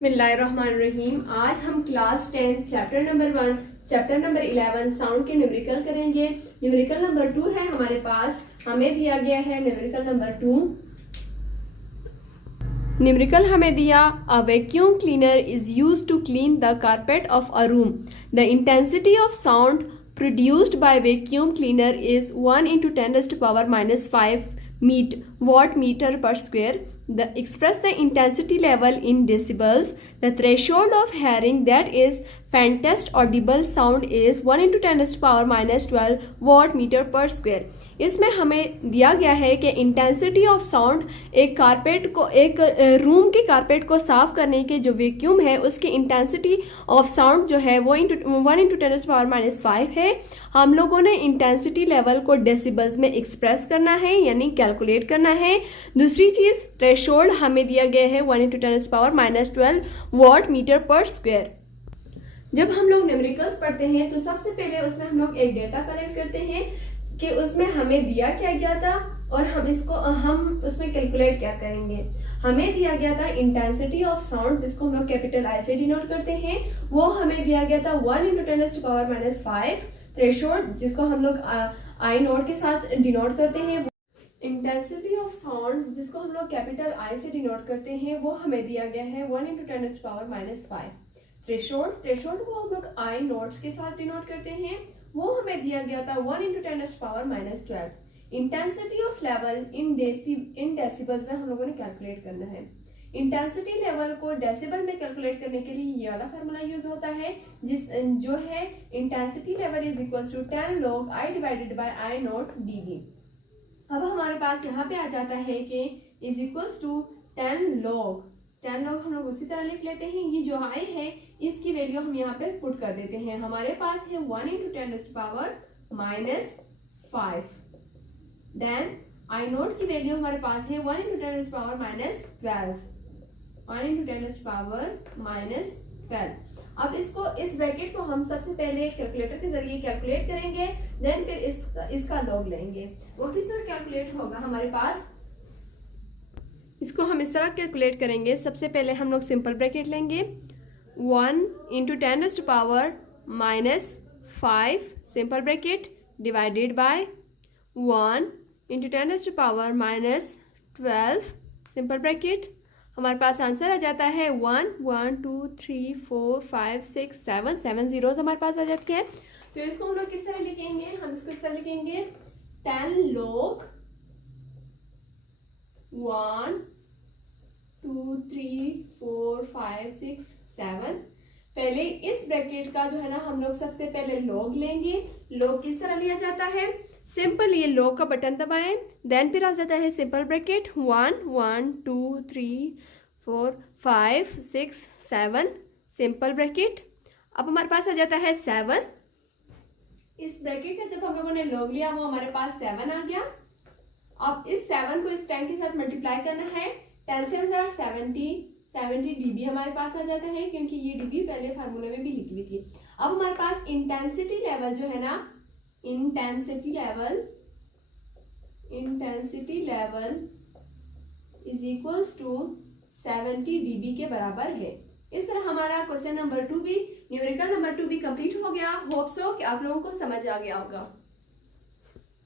बिस्मिल्लाहिर्रहमानिर्रहीम। आज हम class 10 chapter number 1 chapter number 11 sound के न्यूमेरिकल करेंगे। न्यूमेरिकल नंबर 2 है हमारे पास, हमें दिया गया है न्यूमेरिकल नंबर 2। न्यूमेरिकल हमें दिया, a vacuum cleaner is used to clean the carpet of a room. The intensity of sound produced by vacuum cleaner is 1 into 10 raised to power minus 5 watt meter per square. Express the intensity level in decibels. The threshold of hearing, that is faintest audible sound, is 1 into 10 raised to power minus 12 watt meter per square. इसमें हमें दिया गया है कि intensity of sound एक carpet को, एक room के कारपेट को साफ करने के जो वैक्यूम है उसकी इंटेंसिटी ऑफ साउंड जो है वो 1 into 10 raised to power minus 5 है। हम लोगों ने इंटेंसिटी लेवल को डेसिबल्स में एक्सप्रेस करना है यानी कैलकुलेट करना है। दूसरी चीज़, थ्रेशोल्ड हमें दिया गया है 1 into 10 raised to power minus 12 watt metre per square. जब हम लोग न्यूमेरिकल्स पढ़ते हैं तो सबसे पहले उसमें हम लोग एक डेटा कलेक्ट करते हैं कि उसमें हमें दिया क्या गया था और हम उसमें कैलकुलेट क्या करेंगे। हमें दिया गया था इंटेंसिटी ऑफ साउंड, जिसको हम लोग कैपिटल आई से डिनोट करते हैं, वो हमें दिया गया था 1 into 10 raised to power minus 5। Threshold, जिसको हम लोग आई नोट के साथ डिनोट करते हैं, इंटेंसिटी ऑफ साउंड, जिसको हम लोग कैपिटल आई से डिनोट करते हैं, वो हमें दिया गया है 1 into 10 raised to power minus 5। Threshold को हम लोग आई नोट्स के साथ डिनोट करते हैं, वो हमें दिया गया था 1 into 10 raised to power minus 12। Intensity of level in decibels में हम लोगों ने कैलकुलेट करना है। इंटेंसिटी लेवल को डेसिबल में कैलकुलेट करने के लिए ये वाला फार्मूला यूज होता है, जो है intensity level is equal to 10 log I divided by I not dB। अब हमारे पास यहाँ पे आ जाता है कि इज इक्वल्स टू 10 log हम लोग उसी तरह लिख लेते हैं। ये जो I है इसकी वैल्यू हम यहाँ पे पुट कर देते हैं। हमारे पास है 1 into 10 raised to power minus 5। Then I not की वैल्यू हमारे पास है 1 into 10 raised to power minus 12। 1 into 10 raised to power minus 12। अब इस ब्रैकेट को हम सबसे पहले कैलकुलेटर के जरिए कैलकुलेट करेंगे, देन फिर इसका लॉग लेंगे। वो किस तरह कैलकुलेट होगा हमारे पास, इसको हम इस तरह कैलकुलेट करेंगे। सबसे पहले हम लोग सिंपल ब्रैकेट लेंगे, 1 into 10 raised to power minus 5 simple bracket divided by 1 into 10 raised to power minus 12 simple bracket. हमारे पास आंसर आ जाता है 1 1 2 3 4 5 6 7 zeros हमारे पास आ जाती है। तो इसको हम लोग किस तरह लिखेंगे, हम इसको इस तरह लिखेंगे 10 log 1 2 3 4 5 6 7। पहले इस ब्रैकेट का जो है ना हम लोग सबसे पहले लॉग लेंगे। लॉग किस तरह लिया जाता है, सिंपल ये लॉग का बटन दबाएं, देन फिर आ जाता है सिंपल ब्रैकेट 1 1 2 3 4 5 6 7 सिंपल ब्रैकेट। अब हमारे पास आ जाता है 7। इस ब्रैकेट का जब हम लोगों ने लॉग लिया वो हमारे पास 7 आ गया। अब इस 7 को इस 10 के साथ मल्टीप्लाई करना है, 10 से 70 dB हमारे पास आ जाता है, क्योंकि ये dB पहले फार्मूले में भी लिखी हुई थी। अब हमारे पास इंटेंसिटी लेवल जो है ना, intensity level is equals to 70 dB के बराबर है। इस तरह हमारा क्वेश्चन नंबर 2 भी, न्यूमेरिकल नंबर 2 भी कंप्लीट हो गया। होप सो कि आप लोगों को समझ आ गया होगा।